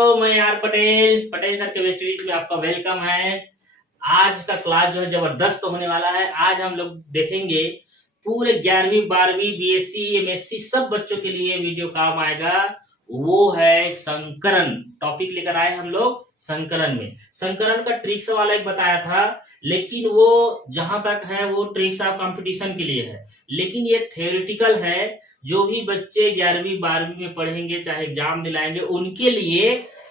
मैं are Patel sir chemistries में आपका वेलकम है। आज का क्लास जो है जबरदस्त होने वाला है। आज हम लोग देखेंगे पूरे 11वीं 12वीं बीएससी एमएससी सब बच्चों के लिए वीडियो काम आएगा। वो है संकरण। टॉपिक लेकर आए हम लोग संकरण में। संकरण का ट्रिक्स वाला एक बताया था, लेकिन वो जहां तक है वो ट्रिक्स ऑफ कंपटीशन के लिए है, लेकिन ये थ्योरेटिकल है। जो भी बच्चे 11वीं 12वीं में पढ़ेंगे, चाहे एग्जाम दिलाएंगे, उनके लिए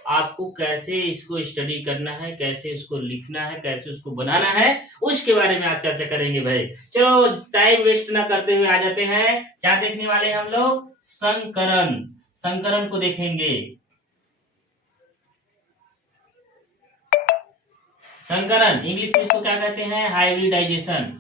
आपको कैसे इसको स्टडी करना है, कैसे उसको लिखना है, कैसे उसको बनाना है, उसके बारे में आज चर्चा करेंगे भाई। चलो टाइम वेस्ट ना करते हुए आ जाते हैं। क्या देखने वाले हैं हम लोग? संकरण। संकरण को देखेंगे। संकरण इंग्लिश में इसको क्या कहते हैं? हाइब्रिडाइजेशन।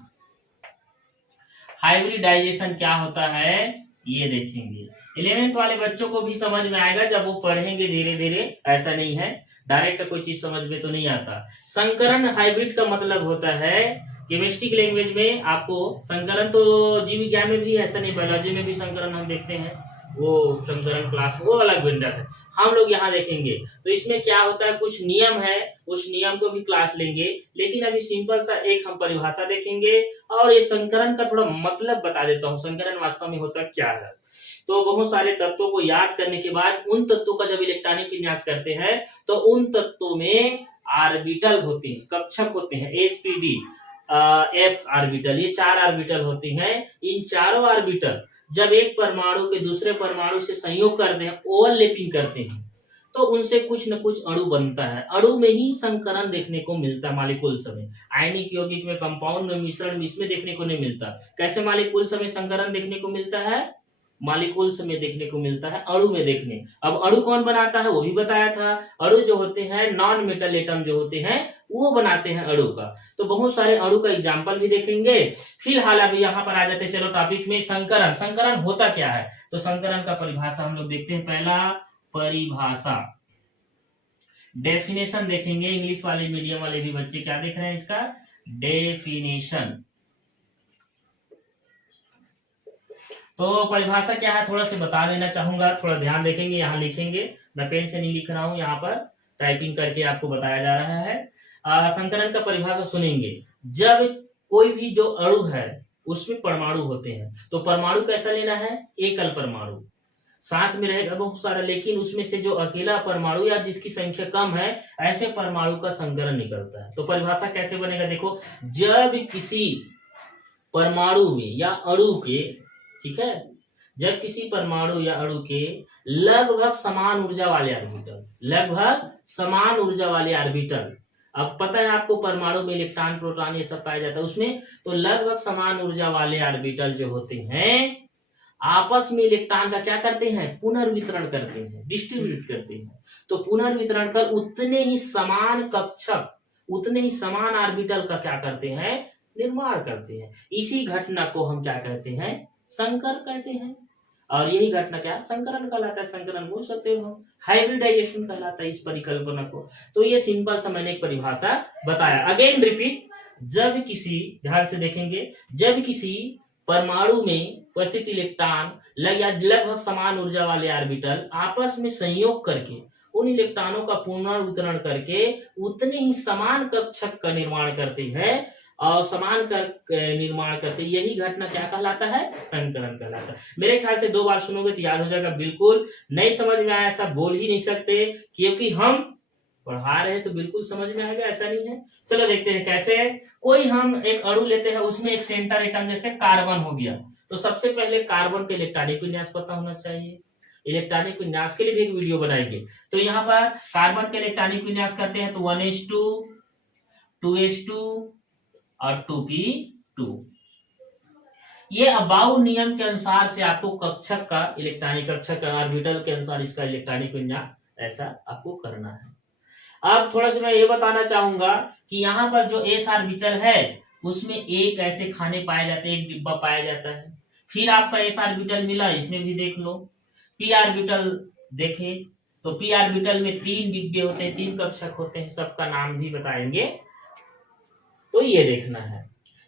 हाइब्रिडाइजेशन क्या होता है ये देखेंगे। 11th वाले बच्चों को भी समझ में आएगा जब वो पढ़ेंगे धीरे धीरे। ऐसा नहीं है डायरेक्ट कोई चीज समझ में तो नहीं आता। संकरण हाइब्रिड का मतलब होता है केमिस्ट्री लैंग्वेज में। आपको संकरण तो जीव विज्ञान में भी, ऐसा नहीं बायोलॉजी में भी संकरण हम देखते हैं, वो संकरण क्लास वो अलग वेंडर है। हम लोग यहाँ देखेंगे तो इसमें क्या होता है, कुछ नियम है, उस नियम को भी क्लास लेंगे, लेकिन अभी सिंपल सा एक हम परिभाषा देखेंगे और ये संकरण का थोड़ा मतलब बता देता हूँ। संकरण वास्तव में होता क्या है। तो बहुत सारे तत्वों को याद करने के बाद उन तत्वों का जब इलेक्ट्रॉनिक विन्यास करते हैं तो उन तत्वों में ऑर्बिटल होते हैं, कक्षक होते हैं, एसपीडी, एफ ऑर्बिटल, ये 4 ऑर्बिटल होते हैं। इन चारों ऑर्बिटल जब एक परमाणु के दूसरे परमाणु से संयोग करते हैं, ओवरलैपिंग करते हैं, तो उनसे कुछ न कुछ अणु बनता है। अणु में ही संकरण देखने को मिलता है। मॉलिक्यूल्स में, आयनिक यौगिक में, कंपाउंड में, मिश्रण में, इसमें देखने को नहीं मिलता। कैसे मॉलिक्यूल्स में संकरण देखने को मिलता है? मॉलिक्यूल्स में देखने को मिलता है, अणु में देखने। अब अणु कौन बनाता है वो भी बताया था। अणु जो होते हैं नॉन मेटल एटम जो होते हैं वो बनाते हैं अणु का। तो बहुत सारे अणु का एग्जाम्पल भी देखेंगे। फिलहाल अभी यहाँ पर आ जाते हैं, चलो टॉपिक में। संकरण। संकरण होता क्या है? तो संकरण का परिभाषा हम लोग देखते हैं। पहला परिभाषा, डेफिनेशन देखेंगे। इंग्लिश वाले मीडियम वाले भी बच्चे क्या देख रहे हैं इसका? डेफिनेशन। तो परिभाषा क्या है थोड़ा से बता देना चाहूंगा, थोड़ा ध्यान देखेंगे। यहाँ लिखेंगे, मैं पेन से नहीं लिख रहा हूँ, यहाँ पर टाइपिंग करके आपको बताया जा रहा है। संकरण का परिभाषा सुनेंगे। जब कोई भी जो अणु है उसमें परमाणु होते हैं, तो परमाणु कैसा लेना है? एकल परमाणु, साथ में रहेगा बहुत सारा, लेकिन उसमें से जो अकेला परमाणु या जिसकी संख्या कम है, ऐसे परमाणु का संकरण निकलता है। तो परिभाषा कैसे बनेगा देखो। जब किसी परमाणु में या अणु के, ठीक है, जब किसी परमाणु या अणु के लगभग समान ऊर्जा वाले ऑर्बिटल, लगभग समान ऊर्जा वाले ऑर्बिटल, अब पता है आपको परमाणु में इलेक्ट्रॉन प्रोटॉन ये सब पाया जाता है उसमें, तो लगभग समान ऊर्जा वाले ऑर्बिटल जो होते हैं आपस में इलेक्ट्रॉन का क्या करते हैं? पुनर्वितरण करते हैं, डिस्ट्रीब्यूट करते हैं। तो पुनर्वितरण कर उतने ही समान कक्षक, उतने ही समान ऑर्बिटल का क्या करते हैं? निर्माण करते हैं। इसी घटना को हम क्या कहते हैं? संकर कहते हैं। और यही घटना क्या? संकरण कहलाता है। संकरण बोल सकते हो, हाइब्रिडाइजेशन कहलाता है इस परिकल्पना को। तो ये सिंपल सा मैंने एक परिभाषा बताया। अगेन रिपीट, जब किसी, ध्यान से देखेंगे, जब किसी परमाणु में उपस्थित इलेक्ट्रॉन लगभग समान ऊर्जा वाले ऑर्बिटल आपस में संयोग करके उन इलेक्ट्रॉनों का पुनर्वितरण करके उतने ही समान कक्षक का निर्माण करते हैं और समान निर्माण करते, यही घटना क्या कहलाता है? संकरण कहलाता है। मेरे ख्याल से 2 बार सुनोगे तो याद हो जाएगा। बिल्कुल नहीं समझ में आया ऐसा बोल ही नहीं सकते, क्योंकि हम पढ़ा रहे हैं तो बिल्कुल समझ में आएगा, ऐसा नहीं है। चलो देखते हैं कैसे। कोई हम एक अणु लेते हैं, उसमें एक सेंटर एटम जैसे कार्बन हो गया, तो सबसे पहले कार्बन के इलेक्ट्रॉनिक विन्यास पता होना चाहिए। इलेक्ट्रॉनिक विन्यास के लिए भी एक वीडियो बनाएंगे। तो यहाँ पर कार्बन के इलेक्ट्रॉनिक विन्यास करते हैं तो 1s2, 2s2 और 2p2। ये अबाउ नियम के अनुसार से आपको कक्षक का इलेक्ट्रॉनिक, कक्षक का ऑर्बिटल के अनुसार इसका इलेक्ट्रॉनिक विन्यास ऐसा आपको करना है। अब थोड़ा सा मैं ये बताना चाहूंगा कि यहाँ पर जो एस ऑर्बिटल है उसमें एक ऐसे खाने पाए जाते हैं, एक डिब्बा पाया जाता है। फिर आपका एस ऑर्बिटल मिला, इसमें भी देख लो। पी ऑर्बिटल देखे तो पी ऑर्बिटल में 3 डिब्बे होते हैं, 3 कक्षक होते हैं, सबका नाम भी बताएंगे। तो ये देखना है,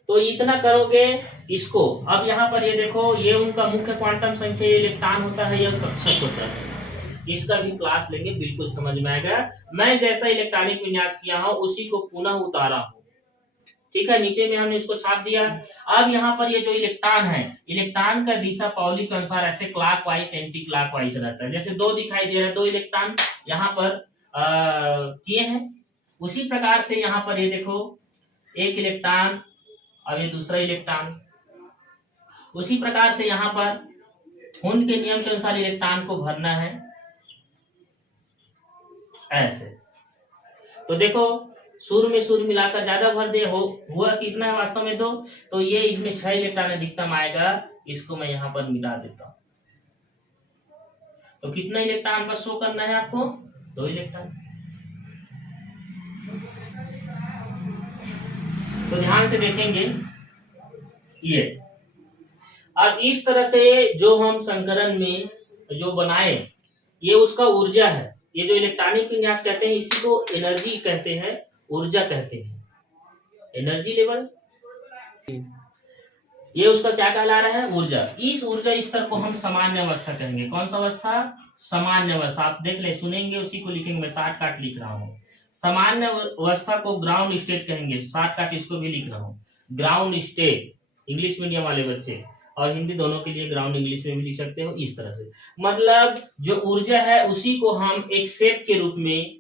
तो इतना करोगे इसको। अब यहाँ पर ये देखो, ये उनका मुख्य क्वांटम संख्या इलेक्ट्रॉन होता है, यह कक्षक होता है। इसका भी क्लास लेंगे, बिल्कुल समझ में आएगा। मैं जैसा इलेक्ट्रॉनिक विन्यास किया हूँ उसी को पुनः उतारा हूँ, ठीक है। नीचे में हमने इसको छाप दिया। अब यहाँ पर ये जो इलेक्ट्रॉन है, इलेक्ट्रॉन का दिशा पाउली के अनुसार ऐसे clock wise anti clock wise रहता है। जैसे 2 दिखाई दे रहा है, 2 इलेक्ट्रॉन यहाँ पर किए हैं, उसी प्रकार से यहाँ पर ये देखो एक इलेक्ट्रॉन और ये दूसरा इलेक्ट्रॉन, उसी प्रकार से यहाँ पर हुन के नियम के अनुसार इलेक्ट्रॉन को भरना है ऐसे। तो देखो सूर्य में सूर्य मिलाकर ज्यादा भर दे, हुआ कितना है वास्तव में 2, तो ये इसमें 6 इलेक्ट्रॉन अधिकतम आएगा। इसको मैं यहाँ पर मिला देता हूँ। तो कितना इलेक्ट्रॉन बस शो करना है आपको, 2 इलेक्ट्रॉन। तो ध्यान से देखेंगे ये। अब इस तरह से जो हम संकरण में जो बनाए, ये उसका ऊर्जा है। ये जो इलेक्ट्रॉनिक विन्यास कहते हैं इसी को एनर्जी कहते हैं, ऊर्जा कहते हैं, एनर्जी लेवल। ये उसका क्या कहला रहा है, ऊर्जा। इस ऊर्जा स्तर को हम सामान्य अवस्था कहेंगे। कौन सा अवस्था, सामान्य अवस्था। आप देख ले, सुनेंगे उसी को लिखेंगे, मैं शॉर्ट काट लिख रहा हूँ। सामान्य अवस्था को ग्राउंड स्टेट कहेंगे, शॉर्ट काट इसको भी लिख रहा हूँ, ग्राउंड स्टेट। इंग्लिश मीडियम वाले बच्चे और हिंदी दोनों के लिए ग्राउंड इंग्लिश में भी लिख सकते हो इस तरह से। मतलब जो ऊर्जा है उसी को हम एक शेप के रूप में,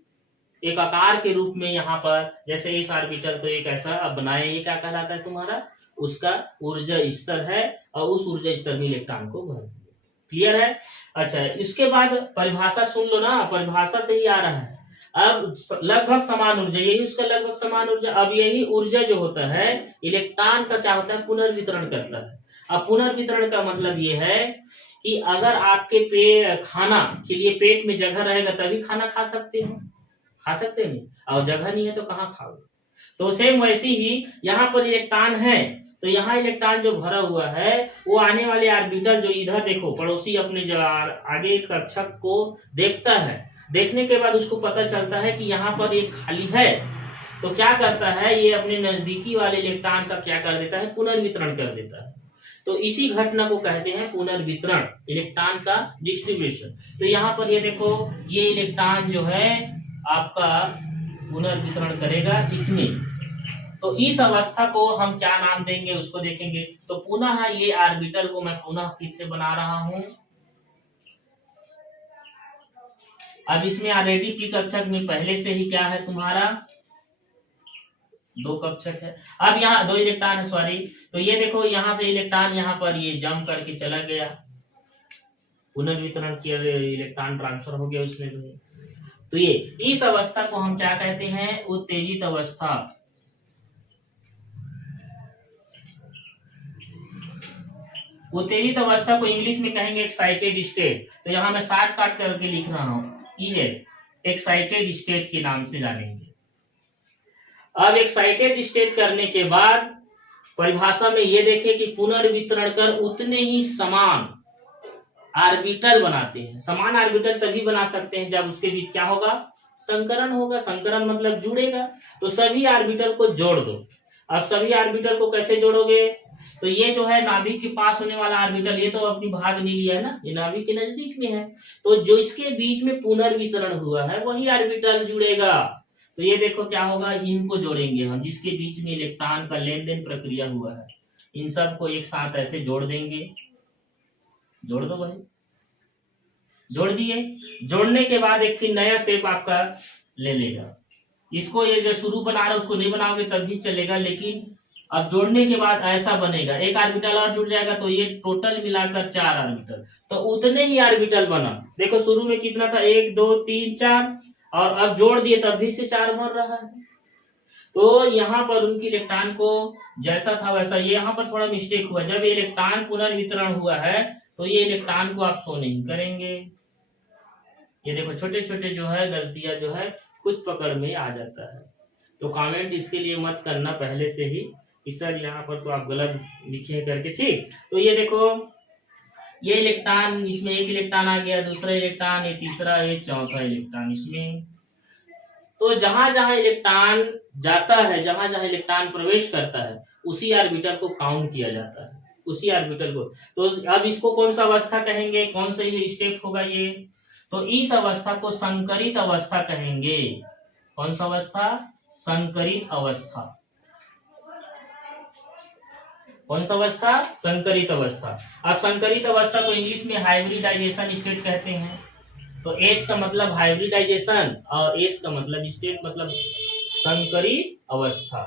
एक आकार के रूप में यहाँ पर, जैसे इस ऑर्बिटल तो एक ऐसा अब बनाए, ये क्या कहलाता है तुम्हारा, उसका ऊर्जा स्तर है। और उस ऊर्जा स्तर में इलेक्ट्रॉन को भर दिया। क्लियर है। अच्छा, इसके बाद परिभाषा सुन लो ना, परिभाषा से ही आ रहा है। अब लगभग समान ऊर्जा, यही उसका लगभग समान ऊर्जा। अब यही ऊर्जा जो होता है इलेक्ट्रॉन का क्या होता है, पुनर्वितरण करता है। अब पुनर्वितरण का मतलब ये है कि अगर आपके खाना के लिए पेट में जगह रहेगा तभी खाना खा सकते हो, खा सकते नहीं, और जगह नहीं है तो कहाँ खाओगे। तो सेम वैसे ही यहाँ पर इलेक्ट्रॉन है, तो यहाँ इलेक्ट्रॉन जो भरा हुआ है वो आने वाले ऑर्बिटल जो इधर देखो पड़ोसी अपने जो आगे कक्षक को देखता है, देखने के बाद उसको पता चलता है कि यहाँ पर एक खाली है, तो क्या करता है ये अपने नजदीकी वाले इलेक्ट्रॉन का क्या कर देता है, पुनर्वितरण कर देता है। तो इसी घटना को कहते हैं पुनर्वितरण, इलेक्ट्रॉन का डिस्ट्रीब्यूशन। तो यहाँ पर ये देखो ये इलेक्ट्रॉन जो है आपका पुनर्वितरण करेगा इसमें। तो इस अवस्था को हम क्या नाम देंगे उसको देखेंगे। तो पुनः ये ऑर्बिटल को मैं पुनः फिर से बना रहा हूं। अब इसमें ऑलरेडी पी कक्षक में पहले से ही क्या है तुम्हारा, 2 कक्षक है। अब यहाँ 2 इलेक्ट्रॉन है, सॉरी। तो ये देखो यहाँ से इलेक्ट्रॉन यहाँ पर ये जंप करके चला गया, पुनर्वितरण किया, इलेक्ट्रॉन ट्रांसफर हो गया उसमें। तो ये इस अवस्था को हम क्या कहते हैं, उत्तेजित अवस्था। उत्तेजित अवस्था को इंग्लिश में कहेंगे एक्साइटेड स्टेट। तो यहाँ मैं शॉर्ट काट करके लिख रहा हूँ ES, एक्साइटेड स्टेट के नाम से जानेंगे। अब एक्साइटेड स्टेट करने के बाद परिभाषा में ये देखें कि पुनर्वितरण कर उतने ही समान ऑर्बिटल बनाते हैं। समान ऑर्बिटल तभी बना सकते हैं जब उसके बीच क्या होगा, संकरण होगा। संकरण मतलब जुड़ेगा। तो सभी ऑर्बिटल को जोड़ दो। अब सभी ऑर्बिटल को कैसे जोड़ोगे, तो ये जो है नाभिक के पास होने वाला ऑर्बिटल, ये तो अपनी भाग नहीं लिया है ना, ये नाभिक के नजदीक में है। तो जो इसके बीच में पुनर्वितरण हुआ है वही ऑर्बिटल जुड़ेगा। तो ये देखो क्या होगा, इनको जोड़ेंगे हम, जिसके बीच में इलेक्ट्रॉन का लेन देन प्रक्रिया हुआ है, इन सब को एक साथ ऐसे जोड़ देंगे। जोड़ दो भाई, जोड़ दिए। जोड़ने के बाद एक फिर नया शेप आपका ले लेगा। इसको ये जो शुरू बना रहा है उसको नहीं बनाओगे तब भी चलेगा, लेकिन अब जोड़ने के बाद ऐसा बनेगा। एक ऑर्बिटल और जुड़ जाएगा तो ये टोटल मिलाकर 4 ऑर्बिटल। तो उतने ही ऑर्बिटल बना। देखो शुरू में कितना था, 1 2 3 4, और अब जोड़ दिए तब भी से 4 बन रहा है। तो यहाँ पर उनकी इलेक्ट्रॉन को जैसा था वैसा, ये यहाँ पर थोड़ा मिस्टेक हुआ। जब ये इलेक्ट्रॉन पुनर्वितरण हुआ है तो ये इलेक्ट्रॉन को आप शो नहीं करेंगे। ये देखो छोटे छोटे जो है गलतियां जो है खुद पकड़ में आ जाता है। तो कमेंट इसके लिए मत करना पहले से ही कि सर यहाँ पर तो आप गलत लिखे करके, ठीक। तो ये देखो ये इलेक्ट्रॉन, इसमें एक इलेक्ट्रॉन आ गया, दूसरा इलेक्ट्रॉन, ये तीसरा, ये चौथा इलेक्ट्रॉन इसमें। तो जहां जहां इलेक्ट्रॉन जाता है, जहां जहां इलेक्ट्रॉन प्रवेश करता है, उसी ऑर्बिटल को काउंट किया जाता है, उसी ऑर्बिटल को। तो अब इसको कौन सा अवस्था कहेंगे, कौन सा ये स्टेप होगा ये, तो इस अवस्था को संकरित अवस्था कहेंगे। कौन सा अवस्था? संकरित अवस्था। कौन सा अवस्था? संकरित अवस्था। अब संकरित अवस्था को इंग्लिश में हाइब्रिडाइजेशन स्टेट कहते हैं। तो H का मतलब हाइब्रिडाइजेशन और S का मतलब स्टेट, मतलब संकरित अवस्था।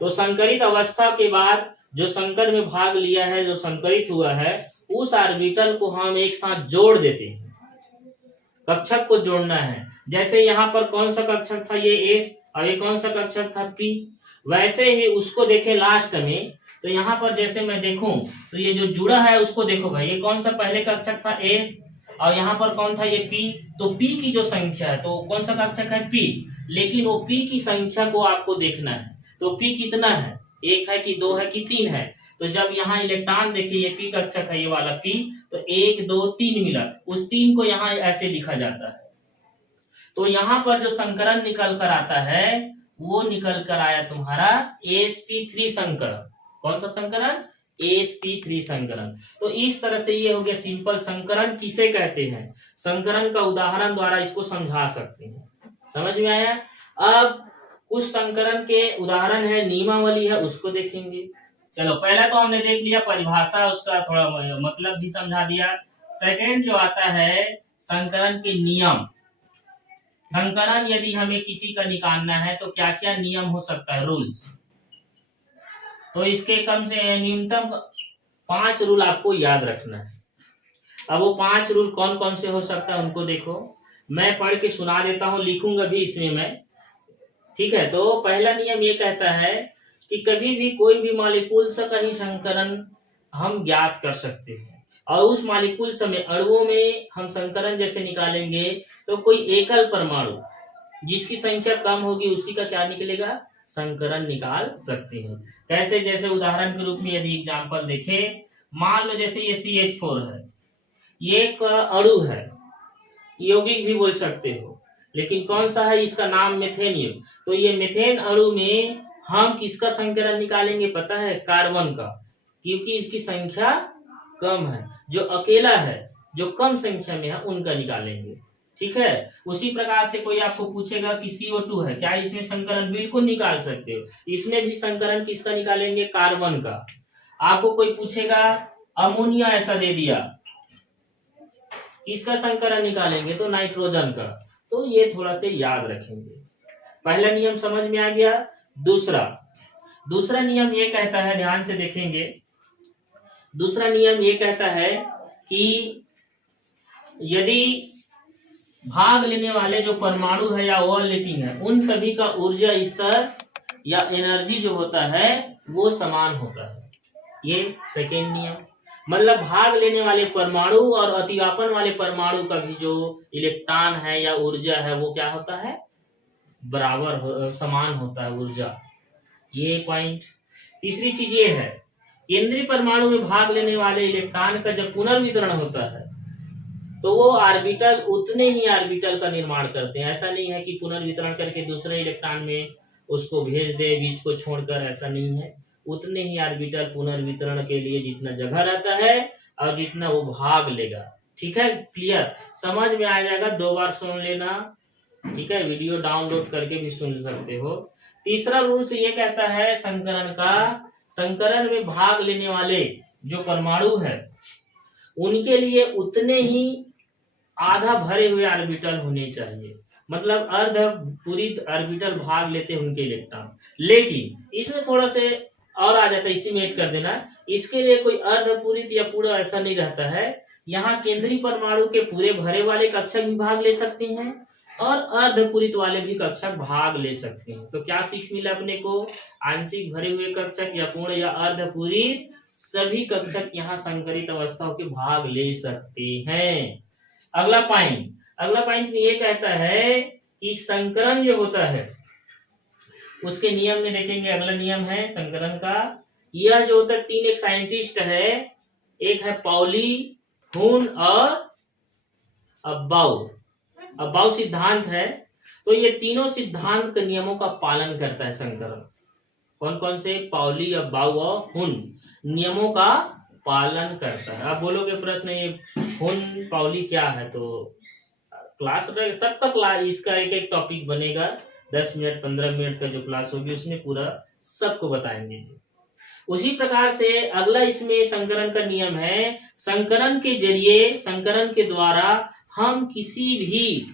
तो संकरित अवस्था के बाद जो संकर में भाग लिया है, जो संकरित हुआ है, उस ऑर्बिटल को हम एक साथ जोड़ देते हैं। कक्षक को जोड़ना है। जैसे यहाँ पर कौन सा कक्षक था? ये S, और ये कौन सा कक्षक था? P। वैसे ही उसको देखें लास्ट में, तो यहाँ पर जैसे मैं देखूं तो ये जो जुड़ा है उसको देखो भाई, ये कौन सा पहले कक्षक था? S, और यहाँ पर कौन था? ये P। तो P की जो संख्या है, तो कौन सा कक्षक है? P। लेकिन वो P की संख्या को आपको देखना है। तो P कितना है? 1 है कि 2 है कि 3 है? तो जब यहाँ इलेक्ट्रॉन देखिए, ये P कक्षक है, ये वाला P, तो 1 2 3 मिला, उस 3 को यहाँ ऐसे लिखा जाता है। तो यहाँ पर जो संकरण निकल कर आता है, वो निकल कर आया तुम्हारा sp3 संकरण। कौन सा संकरण? sp3 संकरण। तो इस तरह से ये हो गया सिंपल संकरण किसे कहते हैं। संकरण का उदाहरण द्वारा इसको समझा सकते हैं। समझ में आया? अब कुछ संकरण के उदाहरण है, नियमावली है, उसको देखेंगे। चलो, पहला तो हमने देख लिया परिभाषा, उसका थोड़ा मतलब भी समझा दिया। सेकेंड जो आता है संकरण के नियम। संकरण यदि हमें किसी का निकालना है तो क्या क्या नियम हो सकता है? रूल्स। तो इसके कम से न्यूनतम 5 रूल आपको याद रखना है। अब वो 5 रूल कौन कौन से हो सकता है उनको देखो, मैं पढ़ के सुना देता हूँ, लिखूंगा भी इसमें मैं, ठीक है। तो पहला नियम ये कहता है कि कभी भी कोई भी मॉलिक्यूल्स का ही संकरण हम ज्ञात कर सकते हैं, और उस मॉलिक्यूल्स में अणुओं में हम संकरण जैसे निकालेंगे तो कोई एकल परमाणु जिसकी संख्या कम होगी उसी का क्या निकलेगा? संकरण निकाल सकते हैं। कैसे? जैसे उदाहरण के रूप में यदि एग्जांपल देखें, मान लो जैसे ये CH4 है, ये एक अणु है, यौगिक भी बोल सकते हो, लेकिन कौन सा है? इसका नाम मेथेनियम। तो ये मेथेन अणु में हम किसका संकरण निकालेंगे पता है? कार्बन का, क्योंकि इसकी संख्या कम है। जो अकेला है, जो कम संख्या में है, उनका निकालेंगे, ठीक है। उसी प्रकार से कोई आपको पूछेगा कि CO2 है, क्या इसमें संकरण? बिल्कुल निकाल सकते हो। इसमें भी संकरण किसका निकालेंगे? कार्बन का। आपको कोई पूछेगा अमोनिया ऐसा दे दिया, किसका संकरण निकालेंगे? तो नाइट्रोजन का। तो ये थोड़ा से याद रखेंगे। पहला नियम समझ में आ गया। दूसरा नियम ये कहता है, ध्यान से देखेंगे, दूसरा नियम ये कहता है कि यदि भाग लेने वाले जो परमाणु है या ओवरलैपिंग है, उन सभी का ऊर्जा स्तर या एनर्जी जो होता है वो समान होता है। ये सेकेंड नियम, मतलब भाग लेने वाले परमाणु और अतिव्यापन वाले परमाणु का भी जो इलेक्ट्रॉन है या ऊर्जा है वो क्या होता है? बराबर समान होता है ऊर्जा। ये पॉइंट। तीसरी चीज ये है, केंद्रीय परमाणु में भाग लेने वाले इलेक्ट्रॉन का जब पुनर्वितरण होता है तो वो ऑर्बिटल उतने ही ऑर्बिटल का निर्माण करते हैं। ऐसा नहीं है कि पुनर्वितरण करके दूसरे इलेक्ट्रॉन में उसको भेज दे बीच को छोड़कर, ऐसा नहीं है। उतने ही ऑर्बिटल पुनर्वितरण के लिए जितना जगह रहता है और जितना वो भाग लेगा, ठीक है। क्लियर? समझ में आ जाएगा, 2 बार सुन लेना, ठीक है। वीडियो डाउनलोड करके भी सुन सकते हो। तीसरा रूल से ये कहता है संकरण का, संकरण में भाग लेने वाले जो परमाणु है उनके लिए उतने ही आधा भरे हुए ऑर्बिटल होने चाहिए, मतलब अर्ध पूरित ऑर्बिटल भाग लेते हैं उनके इलेक्ट्रॉन। लेकिन इसमें थोड़ा से और आ जाता है, इसी में ऐड कर देना, इसके लिए कोई अर्धपूरित या पूरा ऐसा नहीं रहता है। यहाँ केंद्रीय परमाणु के पूरे भरे वाले कक्षक भी भाग ले सकते हैं और अर्धपूरित वाले भी कक्षक भाग ले सकते हैं। तो क्या सीख मिला अपने को? आंशिक भरे हुए कक्षक या पूर्ण या अर्धपूरित सभी कक्षक यहाँ संकरित अवस्थाओं के भाग ले सकते हैं। अगला पॉइंट ये कहता है कि संकरण जो होता है उसके नियम में देखेंगे। अगला नियम है संकरण का, यह जो होता है 3 एक साइंटिस्ट है, एक है पाउली, हुन और अब्बाउ सिद्धांत है। तो ये तीनों सिद्धांत के नियमों का पालन करता है संकरण। कौन कौन से? पाउली, अब्बाउ और हुन नियमों का पालन करता है। आप बोलोगे प्रश्न ये हुन पाउली क्या है, तो क्लास सबका क्लास इसका एक एक टॉपिक बनेगा, 10 मिनट 15 मिनट का जो क्लास होगी उसमें पूरा सबको बताएंगे। उसी प्रकार से अगला इसमें संकरण का नियम है, संकरण के जरिए, संकरण के द्वारा हम किसी भी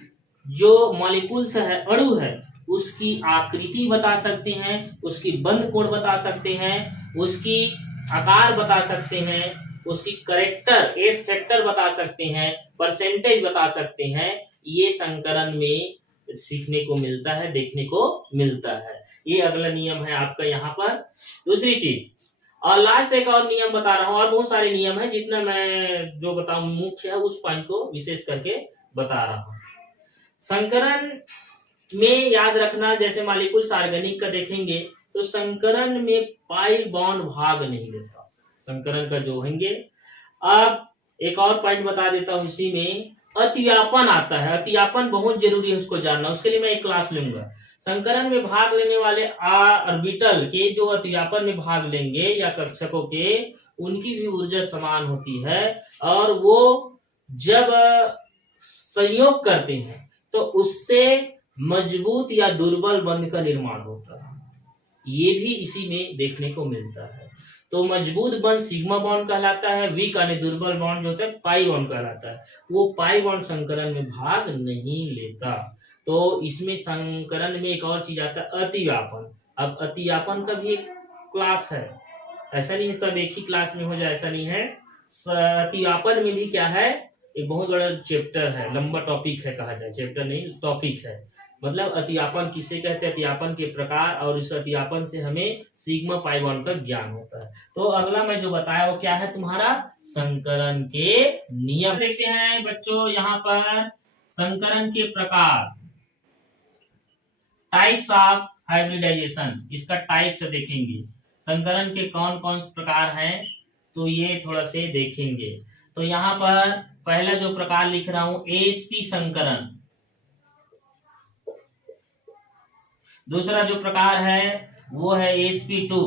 जो मॉलिक्यूल्स है, अणु है, उसकी आकृति बता सकते हैं, उसकी बंध कोण बता सकते हैं, उसकी आकार बता सकते हैं, उसकी करेक्टर एस फैक्टर बता सकते हैं, परसेंटेज बता सकते हैं। ये संकरण में सीखने को मिलता है, देखने को मिलता है। ये अगला नियम है आपका यहाँ पर। दूसरी चीज और लास्ट एक और नियम बता रहा हूँ, और बहुत सारे नियम है, जितना मैं जो बताऊं मुख्य है उस पॉइंट को विशेष करके बता रहा हूँ। संकरण में याद रखना, जैसे मॉलिक्यूल्स ऑर्गेनिक का देखेंगे तो संकरण में पाई बॉन्ड भाग नहीं लेता, संकरण का जो होंगे। अब एक और पॉइंट बता देता हूँ, इसी में अतिव्यापन आता है। अतिव्यापन बहुत जरूरी है उसको जानना, उसके लिए मैं एक क्लास लूंगा। संकरण में भाग लेने वाले ऑर्बिटल के जो अतिव्यापन में भाग लेंगे या कक्षकों के, उनकी भी ऊर्जा समान होती है, और वो जब संयोग करते हैं तो उससे मजबूत या दुर्बल बंध का निर्माण होता है। ये भी इसी में देखने को मिलता है। तो मजबूत बॉन्ड सिग्मा बॉन्ड कहलाता है, वीक यानी दुर्बल बॉन्ड जो होता है पाई बॉन्ड कहलाता है। वो पाई बॉन्ड संकरण में भाग नहीं लेता। तो इसमें संकरण में एक और चीज आता है अतिव्यापन। अब अतिव्यापन का भी एक क्लास है, ऐसा नहीं है सब एक ही क्लास में हो जाए, ऐसा नहीं है। अतिव्यापन में भी क्या है, एक बहुत बड़ा चैप्टर है, लंबा टॉपिक है कहा जाए, चैप्टर नहीं टॉपिक है। मतलब अतिव्यापन किसे कहते हैं, अतिव्यापन के प्रकार, और इस अतिव्यापन से हमें सिग्मा पाई बॉन्ड का ज्ञान होता है। तो अगला मैं जो बताया वो क्या है तुम्हारा, संकरण के नियम। देखते हैं बच्चों यहाँ पर संकरण के प्रकार, टाइप्स ऑफ हाइब्रिडाइजेशन, इसका टाइप्स देखेंगे, संकरण के कौन कौन से प्रकार हैं, तो ये थोड़ा से देखेंगे। तो यहाँ पर पहला जो प्रकार लिख रहा हूं एएसपी संकरण, दूसरा जो प्रकार है वो है AsP2,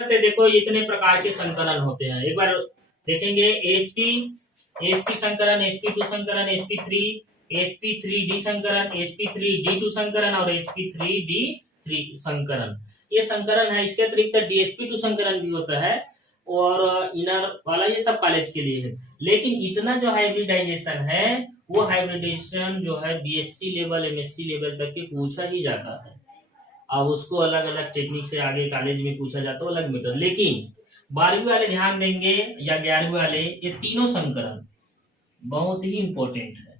से देखो इतने प्रकार के संकरण होते हैं, एक बार देखेंगे। AsP संकरण, AsP2 संकरण, AsP3D संकरण, AsP3D2 संकरण और AsP3D3 संकरण। ये संकरण है। इसके अतिरिक्त DsP2 संकरण भी होता है, और इनर वाला ये सब कॉलेज के लिए है। लेकिन इतना जो हाइब्रिडाइजेशन है वो हाइब्रिडाइजेशन जो है BSc लेवल MSc लेवल तक के पूछा ही जाता है। अब उसको अलग अलग टेक्निक से आगे कॉलेज में पूछा जाता है, अलग मैटर। लेकिन 12वीं वाले ध्यान देंगे या 11वीं वाले, ये तीनों संकरण बहुत ही इंपॉर्टेंट है।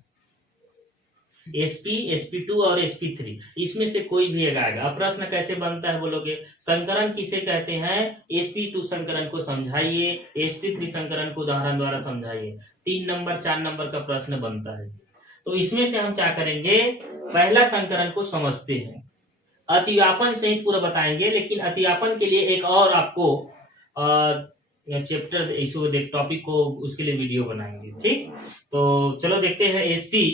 SP2 और SP3, इसमें से कोई भी एक आएगा। अब प्रश्न कैसे बनता है बोलोगे, संकरण किसे कहते हैं, SP2 संकरण को समझाइए, SP3 संकरण को उदाहरण द्वारा समझाइए। 3 नंबर 4 नंबर का प्रश्न बनता है। तो इसमें से हम क्या करेंगे, पहला संकरण को समझते हैं, अतिव्यापन सहित पूरा बताएंगे। लेकिन अतिव्यापन के लिए एक और आपको चैप्टर इसको टॉपिक को उसके लिए वीडियो बनाएंगे, ठीक। तो चलो देखते हैं SP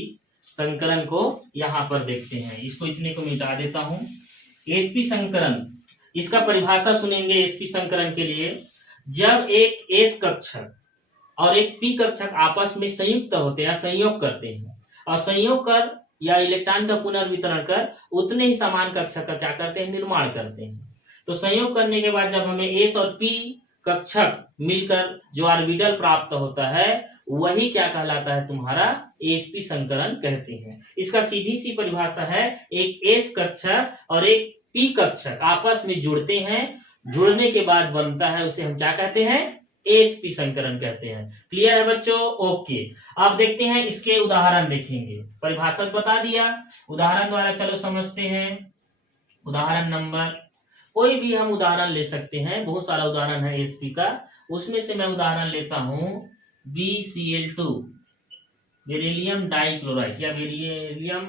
संकरण को, यहाँ पर देखते हैं। इसको इतने को मिटा देता हूँ। SP संकरण, इसका परिभाषा सुनेंगे। SP संकरण के लिए, जब एक S कक्षक और एक P कक्षक आपस में संयुक्त होते हैं, संयोग करते हैं, और संयोग कर या इलेक्ट्रॉन का पुनर्वितरण कर उतने ही समान कक्षक का क्या करते हैं, निर्माण करते हैं। तो संयोग करने के बाद जब हमें S और P कक्षक मिलकर जो ऑर्बिटल प्राप्त होता है, वही क्या कहलाता है, तुम्हारा AsP संकरण कहते हैं। इसका सीधी सी परिभाषा है, एक S कक्षक और एक P कक्षक आपस में जुड़ते हैं, जुड़ने के बाद बनता है, उसे हम क्या कहते हैं, AsP संकरण कहते हैं। क्लियर है बच्चों, ओके। अब देखते हैं इसके उदाहरण देखेंगे, परिभाषा बता दिया, उदाहरण द्वारा चलो समझते हैं। उदाहरण नंबर, कोई भी हम उदाहरण ले सकते हैं, बहुत सारा उदाहरण है AsP का, उसमें से मैं उदाहरण लेता हूं BCl2, बेरिलियम डाइक्लोराइड या बेरिलियम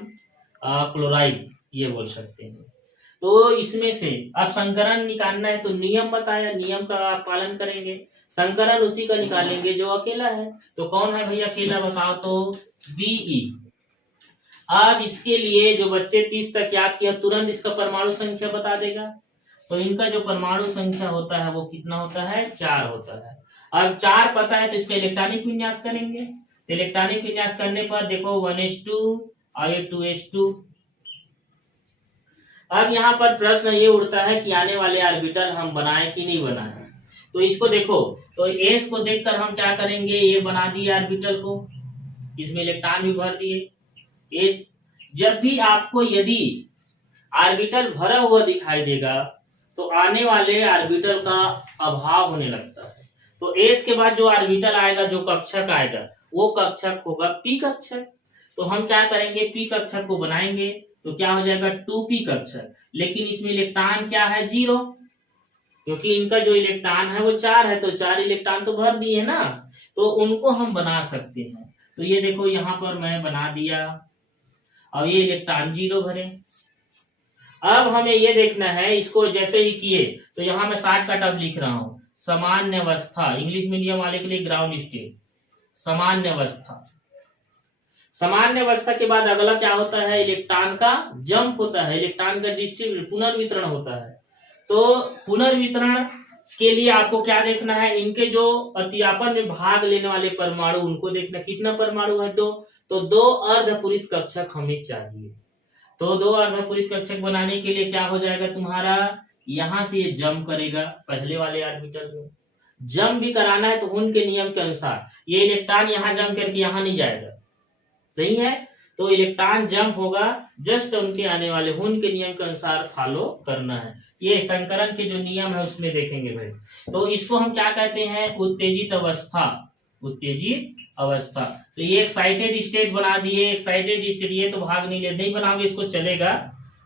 क्लोराइड, ये बोल सकते हैं। तो इसमें से अब संकरण निकालना है, तो नियम बताया, नियम का आप पालन करेंगे। संकरण उसी का निकालेंगे जो अकेला है। तो कौन है भैया अकेला, बताओ तो BE। अब इसके लिए जो बच्चे 30 तक याद किया तुरंत इसका परमाणु संख्या बता देगा। तो इनका जो परमाणु संख्या होता है वो कितना होता है, 4 होता है। अब 4 पता है तो इसका इलेक्ट्रॉनिक विन्यास करेंगे। तो इलेक्ट्रॉनिक विन्यास करने पर देखो 1s2 और ये 2s2। अब यहाँ पर प्रश्न ये उठता है कि आने वाले ऑर्बिटल हम बनाए कि नहीं बनाए। तो इसको देखो, तो एस को देखकर हम क्या करेंगे, ये बना दिए ऑर्बिटल को, इसमें इलेक्ट्रॉन भी भर दिए। एस जब भी आपको यदि ऑर्बिटल भरा हुआ दिखाई देगा तो आने वाले ऑर्बिटल का अभाव होने लगता है। तो एस के बाद जो ऑर्बिटल आएगा, जो कक्षक आएगा, वो कक्षक होगा पी कक्षक। तो हम क्या करेंगे, पी कक्षक को बनाएंगे तो क्या हो जाएगा 2p कक्षक। लेकिन इसमें इलेक्ट्रॉन क्या है, 0, क्योंकि इनका जो इलेक्ट्रॉन है वो 4 है, तो 4 इलेक्ट्रॉन तो भर दिए ना, तो उनको हम बना सकते हैं। तो ये देखो यहाँ पर मैं बना दिया और ये इलेक्ट्रॉन 0 भरे। अब हमें ये देखना है, इसको जैसे ही किए तो यहाँ मैं शॉर्टकट अब लिख रहा हूँ, सामान्य अवस्था, इंग्लिश मीडियम वाले के लिए ग्राउंड स्टेट, सामान्य अवस्था। सामान्य अवस्था के बाद अगला क्या होता है, इलेक्ट्रॉन का जंप होता है, इलेक्ट्रॉन का डिस्ट्रीब्यूशन, पुनर्वितरण होता है। तो पुनर्वितरण के लिए आपको क्या देखना है, इनके जो अतिव्यापन में भाग लेने वाले परमाणु उनको देखना, कितना परमाणु है, 2। तो 2 अर्धपूरित कक्षक हमें चाहिए। तो 2 अर्धपूरित कक्षक बनाने के लिए क्या हो जाएगा तुम्हारा, यहां से ये जंप करेगा पहले वाले ऑर्बिटल में। जंप भी कराना है तो हुन के नियम के अनुसार ये इलेक्ट्रॉन यहाँ जंप करके यहाँ नहीं जाएगा, सही है। तो इलेक्ट्रॉन जंप होगा, जस्ट उनके आने वाले हुन के नियम के अनुसार फॉलो करना है। ये संकरण के जो नियम है उसमें देखेंगे भाई। तो इसको हम क्या कहते हैं, उत्तेजित अवस्था, उत्तेजित अवस्था। तो ये एक्साइटेड स्टेट बना दिए, एक्साइटेड स्टेट, ये तो भाग नहीं बनाओगे इसको चलेगा,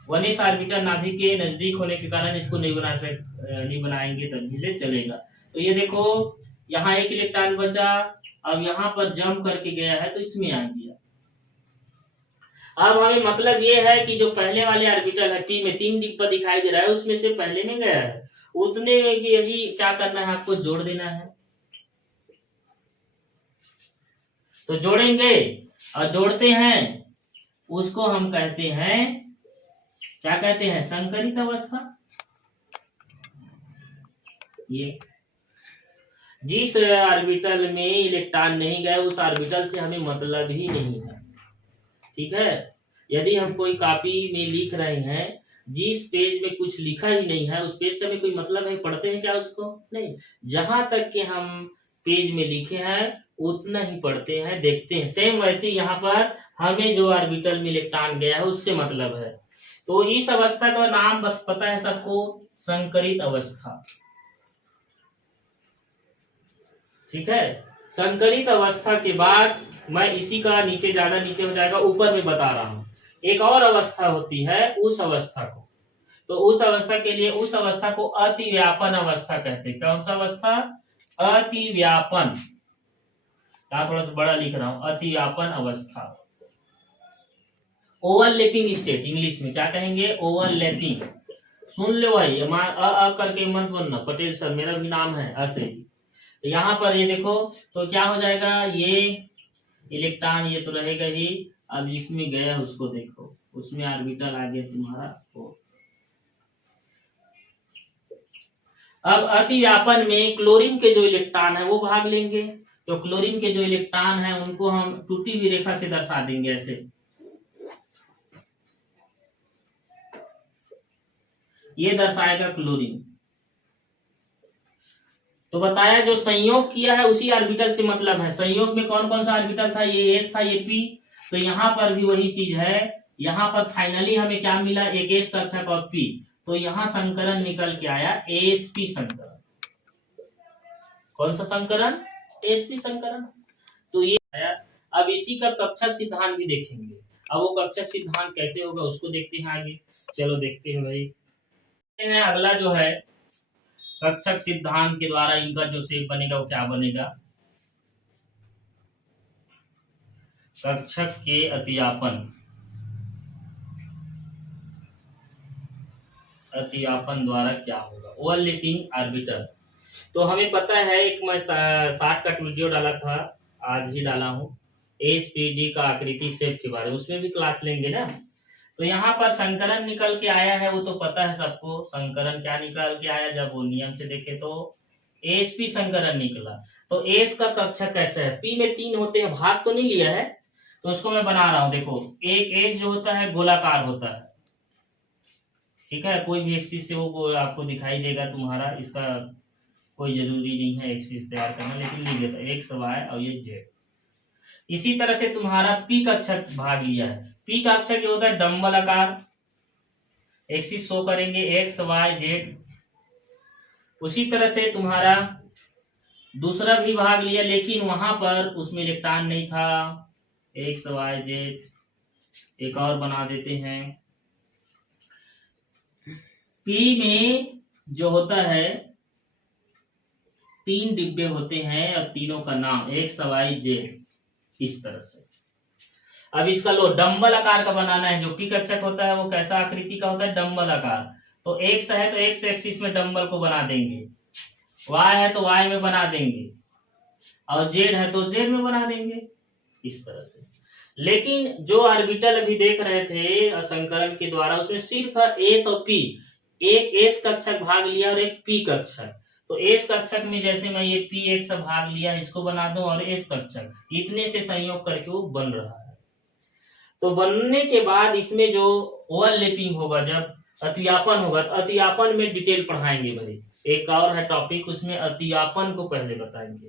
1s ऑर्बिटल नाभिक के नजदीक होने के कारण इसको नहीं बनाएंगे तब भी से चलेगा। तो ये देखो यहाँ एक इलेक्ट्रॉन बचा, अब यहाँ पर जंप करके गया है तो इसमें आ गया। अब हमें मतलब ये है कि जो पहले वाले ऑर्बिटल है पी में 3 डिब्बा दिखाई दे रहा है, उसमें से पहले में गया है, उतने में यही क्या करना है, आपको जोड़ देना है। तो जोड़ेंगे और जोड़ते हैं, उसको हम कहते हैं, क्या कहते हैं, संकरित अवस्था। ये जिस ऑर्बिटल में इलेक्ट्रॉन नहीं गए उस ऑर्बिटल से हमें मतलब ही नहीं है, ठीक है। यदि हम कोई कॉपी में लिख रहे हैं, जिस पेज में कुछ लिखा ही नहीं है उस पेज से हमें कोई मतलब है, पढ़ते हैं क्या उसको, नहीं। जहां तक कि हम पेज में लिखे हैं उतना ही पढ़ते हैं, देखते हैं। सेम वैसे यहाँ पर हमें जो ऑर्बिटल में इलेक्ट्रॉन गया है उससे मतलब है। तो इस अवस्था का नाम बस पता है सबको, संकरित अवस्था, ठीक है। संकरित अवस्था के बाद मैं इसी का नीचे ज्यादा नीचे हो जाएगा, ऊपर में बता रहा हूं, एक और अवस्था होती है, उस अवस्था को, तो उस अवस्था के लिए उस अवस्था को अतिव्यापन अवस्था कहते हैं। कौन सा अवस्था, अतिव्यापन, यहाँ थोड़ा सा बड़ा लिख रहा हूं, अतिव्यापन अवस्था। ओवरलैपिंग स्टेट, इंग्लिश में क्या कहेंगे, ओवरलैपिंग। सुन लो भाई, अ करके मत बनना, पटेल सर मेरा भी नाम है ऐसे। तो यहाँ पर ये देखो, तो क्या हो जाएगा, ये इलेक्ट्रॉन ये तो रहेगा ही, अब इसमें गया उसको देखो, उसमें ऑर्बिटल आ गया तुम्हारा 4। अब अतिव्यापन में क्लोरीन के जो इलेक्ट्रॉन है वो भाग लेंगे। तो क्लोरीन के जो इलेक्ट्रॉन है उनको हम टूटी हुई रेखा से दर्शा देंगे ऐसे, ये दर्शाएगा क्लोरीन। तो बताया जो संयोग किया है उसी ऑर्बिटल से मतलब है। संयोग में कौन कौन सा ऑर्बिटल था, ये एस था, ये पी। तो यहाँ पर भी वही चीज है, यहाँ पर फाइनली हमें क्या मिला, एक एस कक्षक और पी। तो यहाँ संकरण निकल के आया एसपी संकरण। कौन सा संकरण, एसपी संकरण। तो ये आया। अब इसी का कक्षक सिद्धांत भी देखेंगे। अब वो कक्षक सिद्धांत कैसे होगा उसको देखते हैं आगे, चलो देखते हैं भाई। अगला जो है कक्षक सिद्धांत के द्वारा इनका जो शेप बनेगा वो क्या बनेगा, कक्षक के अतिव्यापन, अतिव्यापन द्वारा क्या होगा, ओवरलैपिंग ऑर्बिटल। तो हमें पता है, एक मैं शॉर्टकट वीडियो डाला था, आज ही डाला हूं, एसपीडी का आकृति शेप के बारे में, उसमें भी क्लास लेंगे ना। तो यहाँ पर संकरण निकल के आया है, वो तो पता है सबको। संकरण क्या निकल के आया, जब वो नियम से देखे तो एसपी संकरण निकला। तो एस का कक्षक कैसे है, पी में 3 होते हैं, भाग तो नहीं लिया है, तो उसको मैं बना रहा हूं। देखो एक एज जो होता है गोलाकार होता है, ठीक है, कोई भी एक्सिस से वो आपको दिखाई देगा तुम्हारा, इसका कोई जरूरी नहीं है एक्सिस तैयार करना, लेकिन लिख देता है एक्स वाई और ये जेड। इसी तरह से तुम्हारा पी कक्षक भाग लिया है, पी का अक्षर जो होता है डम्बल आकार, एक्सिस शो करेंगे एक्स वाई जेड। उसी तरह से तुम्हारा दूसरा भी भाग लिया, लेकिन वहां पर उसमें इलेक्ट्रॉन नहीं था, एक्स वाई जेड। एक और बना देते हैं, पी में जो होता है 3 डिब्बे होते हैं और तीनों का नाम एक्स वाई जेड, इस तरह से। अब इसका लो डम्बल आकार का बनाना है। जो पी कक्षक होता है वो कैसा आकृति का होता है, डम्बल आकार। तो एक्स है तो एक्स एक्सिस में डम्बल को बना देंगे, वाई है तो वाई में बना देंगे, और जेड है तो जेड में बना देंगे, इस तरह से। लेकिन जो ऑर्बिटल अभी देख रहे थे संकरण के द्वारा, उसमें सिर्फ एस और पी, एक एस कक्षक भाग लिया और एक पी कक्षक। तो एस कक्षक में जैसे मैं ये पी एक सा भाग लिया, इसको बना दूं, और एस कक्षक, इतने से संयोग करके वो बन रहा है। तो बनने के बाद इसमें जो ओवरलैपिंग होगा, जब अतियापन होगा, तो अतियापन में डिटेल पढ़ाएंगे भाई। एक और है टॉपिक, उसमें अतियापन को पहले बताएंगे।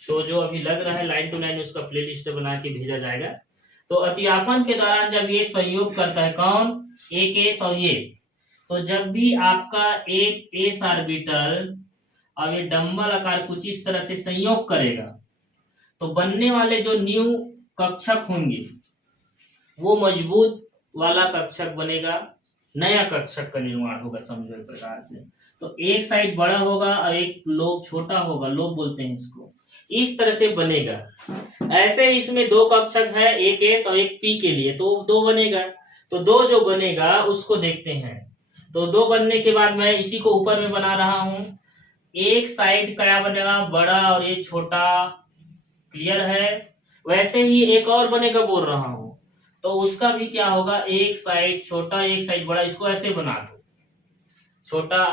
तो जो अभी लग रहा है लाइन टू लाइन, उसका प्लेलिस्ट बना के भेजा जाएगा। तो अतियापन के दौरान जब ये संयोग करता है, कौन, एक एस और ये, तो जब भी आपका एक एस ऑर्बिटल और ये डम्बल आकार कुछ इस तरह से संयोग करेगा, तो बनने वाले जो न्यू कक्षक होंगे वो मजबूत वाला कक्षक बनेगा, नया कक्षक का निर्माण होगा, समझो एक प्रकार से। तो एक साइड बड़ा होगा और एक लोब छोटा होगा, लोब बोलते हैं इसको, इस तरह से बनेगा। ऐसे इसमें 2 कक्षक है, एक एस और एक पी के लिए, तो 2 बनेगा। तो 2 जो बनेगा उसको देखते हैं। तो 2 बनने के बाद मैं इसी को ऊपर में बना रहा हूं। एक साइड क्या बनेगा, बड़ा, और ये छोटा, क्लियर है। वैसे ही एक और बनेगा बोल रहा हूं, तो उसका भी क्या होगा, एक साइड छोटा एक साइड बड़ा, इसको ऐसे बना दो, छोटा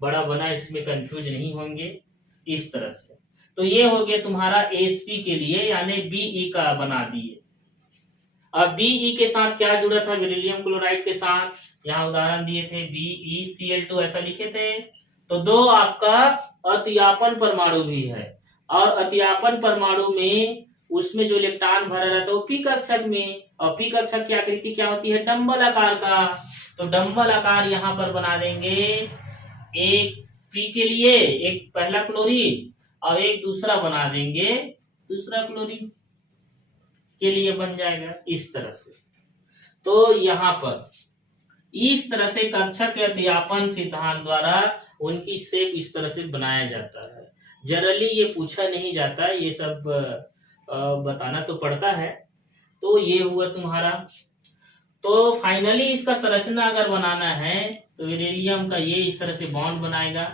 बड़ा बना, इसमें कंफ्यूज नहीं होंगे, इस तरह से। तो ये हो गया तुम्हारा एसपी के लिए, यानी बीई का बना दिए। अब बीई के साथ क्या जुड़ा था, बेरिलियम क्लोराइड के साथ, यहाँ उदाहरण दिए थे BeCl2 ऐसा लिखे थे। तो 2 आपका अतियापन परमाणु भी है, और अतियापन परमाणु में उसमें जो इलेक्ट्रॉन भरा रहता है वो पी कक्षक में, और पी कक्षक की आकृति क्या होती है, डम्बल आकार का। तो डम्बल आकार यहाँ पर बना देंगे, एक पी के लिए एक पहला क्लोरीन, और एक दूसरा बना देंगे दूसरा क्लोरीन के लिए, बन जाएगा इस तरह से। तो यहाँ पर इस तरह से कक्षक के अतियापन सिद्धांत द्वारा उनकी शेप इस तरह से बनाया जाता है। जनरली ये पूछा नहीं जाता, ये सब बताना तो पड़ता है। तो ये हुआ तुम्हारा। तो फाइनली इसका संरचना अगर बनाना है तो बेरिलियम का ये इस तरह से बॉन्ड बनाएगा,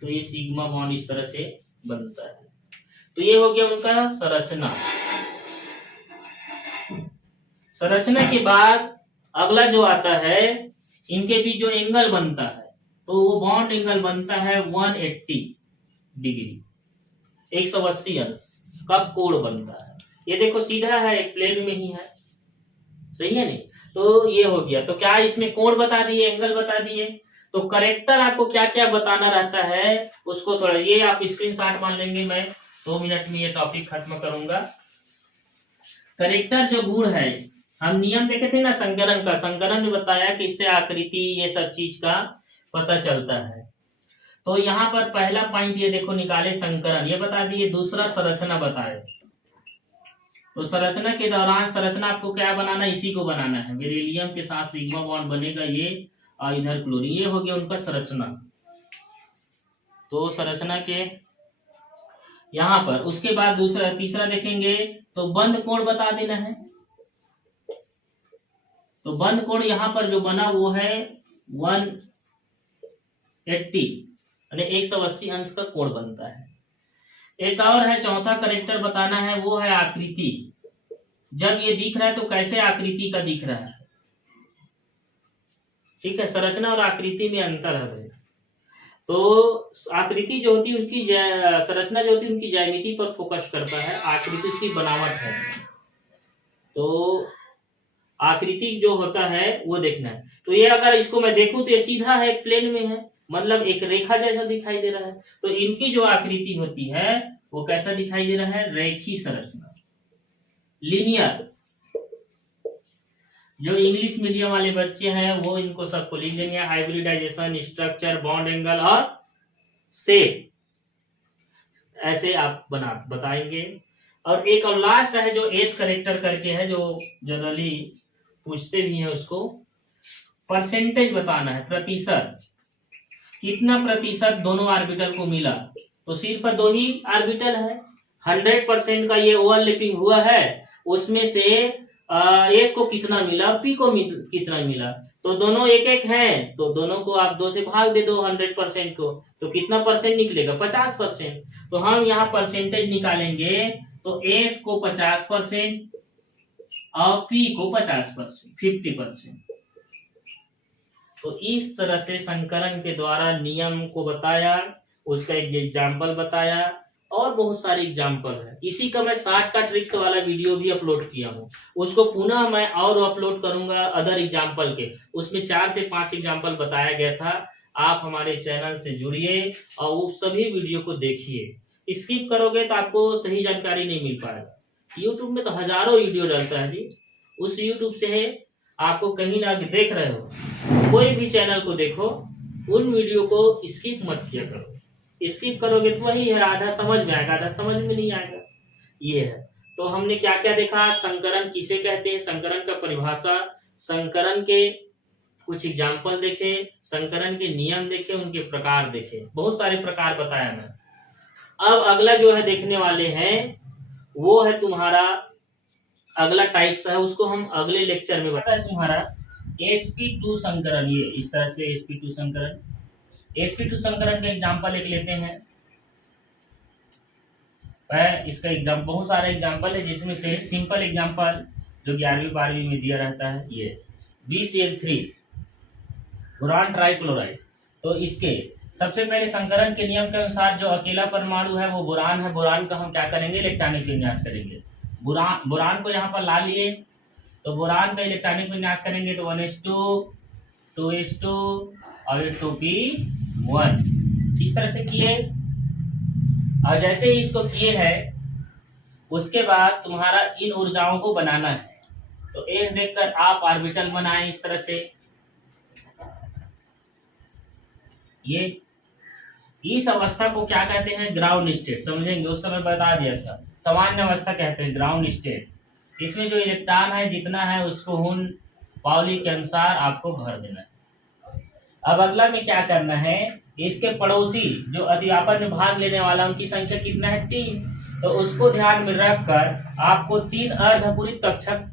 तो ये सिग्मा बॉन्ड इस तरह से बनता है। तो ये हो गया उनका संरचना। संरचना के बाद अगला जो आता है, इनके बीच जो एंगल बनता है, तो वो बॉन्ड एंगल बनता है 180 डिग्री, 180 अंश का कोण बनता है। ये देखो सीधा है, एक प्लेन में ही है, सही है नहीं। तो ये हो गया। तो क्या इसमें कोण बता दिए, एंगल बता दिए। तो करेक्टर आपको क्या क्या बताना रहता है उसको थोड़ा, ये आप स्क्रीनशॉट मान लेंगे, मैं 2 मिनट में ये टॉपिक खत्म करूंगा। करेक्टर जो गुण है, हम नियम देखे थे ना संकरण का, संकरण में बताया कि इससे आकृति ये सब चीज का पता चलता है। तो यहाँ पर पहला पॉइंट ये देखो निकाले, संकरण ये बता दिए, दूसरा संरचना बताए। तो संरचना के दौरान संरचना आपको क्या बनाना है, इसी को बनाना है, बेरिलियम के साथ सिग्मा बॉन्ड बनेगा ये, और इधर क्लोरीन, ये हो गया उनका संरचना। तो संरचना के यहाँ पर, उसके बाद दूसरा तीसरा देखेंगे तो बंद कोण बता देना है। तो बंद कोण यहाँ पर जो बना वो है 180 यानी 180 अंश का कोण बनता है। एक और है, चौथा करेक्टर बताना है, वो है आकृति। जब ये दिख रहा है तो कैसे आकृति का दिख रहा है, ठीक है। संरचना और आकृति में अंतर है भाई। तो आकृति जो होती है उसकी संरचना जो होती है उनकी ज्यामिति पर फोकस करता है, आकृति उसकी बनावट है। तो आकृति जो होता है वो देखना है। तो ये अगर इसको मैं देखूं तो ये सीधा है, प्लेन में है, मतलब एक रेखा जैसा दिखाई दे रहा है। तो इनकी जो आकृति होती है वो कैसा दिखाई दे रहा है, रेखी संरचना, लीनियर। जो इंग्लिश मीडियम वाले बच्चे हैं वो इनको सबको लिख देंगे, हाइब्रिडाइजेशन, स्ट्रक्चर, बॉन्ड एंगल और शेप, ऐसे आप बताएंगे। और एक और लास्ट है जो एस करेक्टर करके है, जो जनरली पूछते भी हैं, उसको परसेंटेज बताना है, प्रतिशत, कितना प्रतिशत दोनों ऑर्बिटल को मिला। तो सिर पर 2 ही ऑर्बिटल है, 100% का ये ओवरलैपिंग हुआ है, उसमें से एस को कितना मिला, पी को कितना मिला। तो दोनों एक एक हैं, तो दोनों को आप 2 से भाग दे दो 100% को, तो कितना परसेंट निकलेगा, 50%। तो हम यहाँ परसेंटेज निकालेंगे, तो एस को 50% और पी को 50%, 50%। तो इस तरह से संकरण के द्वारा नियम को बताया, उसका एक एग्जाम्पल बताया, और बहुत सारे एग्जाम्पल है। इसी का मैं शॉर्ट का ट्रिक्स वाला वीडियो भी अपलोड किया हूँ, उसको पुनः मैं और अपलोड करूंगा अदर एग्जाम्पल के, उसमें 4 से 5 एग्जाम्पल बताया गया था। आप हमारे चैनल से जुड़िए और वो सभी वीडियो को देखिए। स्किप करोगे तो आपको सही जानकारी नहीं मिल पाएगा। यूट्यूब में तो हजारों वीडियो डलता है जी, उस यूट्यूब से आपको कहीं ना देख रहे हो, कोई भी चैनल को देखो, उन वीडियो को स्किप मत किया करो। स्किप करोगे तो वही है, आधा समझ में आएगा, आधा समझ में नहीं आएगा। ये है। तो हमने क्या क्या देखा, संकरण किसे कहते हैं, संकरण का परिभाषा, संकरण के कुछ एग्जाम्पल देखे, संकरण के नियम देखे, उनके प्रकार देखे, बहुत सारे प्रकार बताया मैं। अब अगला जो है देखने वाले हैं वो है तुम्हारा अगला टाइप्स है, उसको हम अगले लेक्चर में बताया। तुम्हारा sp2 संकरण, ये इस तरह से sp2 संकरण, sp2 संकरण का एग्जांपल एक लेते हैं। इसका एग्जाम्पल, बहुत सारे एग्जांपल है, जिसमें से सिंपल एग्जांपल जो 11वीं 12वीं में दिया रहता है, ये BCl3 बोरान ट्राइक्लोराइड। तो इसके सबसे पहले संकरण के नियम के अनुसार जो अकेला परमाणु है वो बोरान है। बोरान का हम क्या करेंगे, इलेक्ट्रॉनिक विन्यास करेंगे। बोरान को यहाँ पर ला लिए, तो बोरान का इलेक्ट्रॉनिक विन्यास करेंगे तो 1s2, 2s2 और 2p1, इस तरह से किए। और जैसे ही इसको किए हैं उसके बाद तुम्हारा इन ऊर्जाओं को बनाना है। तो एस देखकर आप ऑर्बिटल बनाएं इस तरह से। ये इस अवस्था को क्या कहते हैं, ग्राउंड स्टेट, समझेंगे, उस समय बता दिया था। सामान्य अवस्था कहते हैं ग्राउंड स्टेट। इसमें जो इलेक्ट्रॉन है जितना है उसको हुन पाउली के अनुसार आपको भर देना है। अब अगला में क्या करना है, इसके पड़ोसी जो अतिव्यापन में भाग लेने वाला उनकी संख्या कितना है, 3। तो उसको ध्यान में रखकर आपको 3 अर्धपूरित कक्षक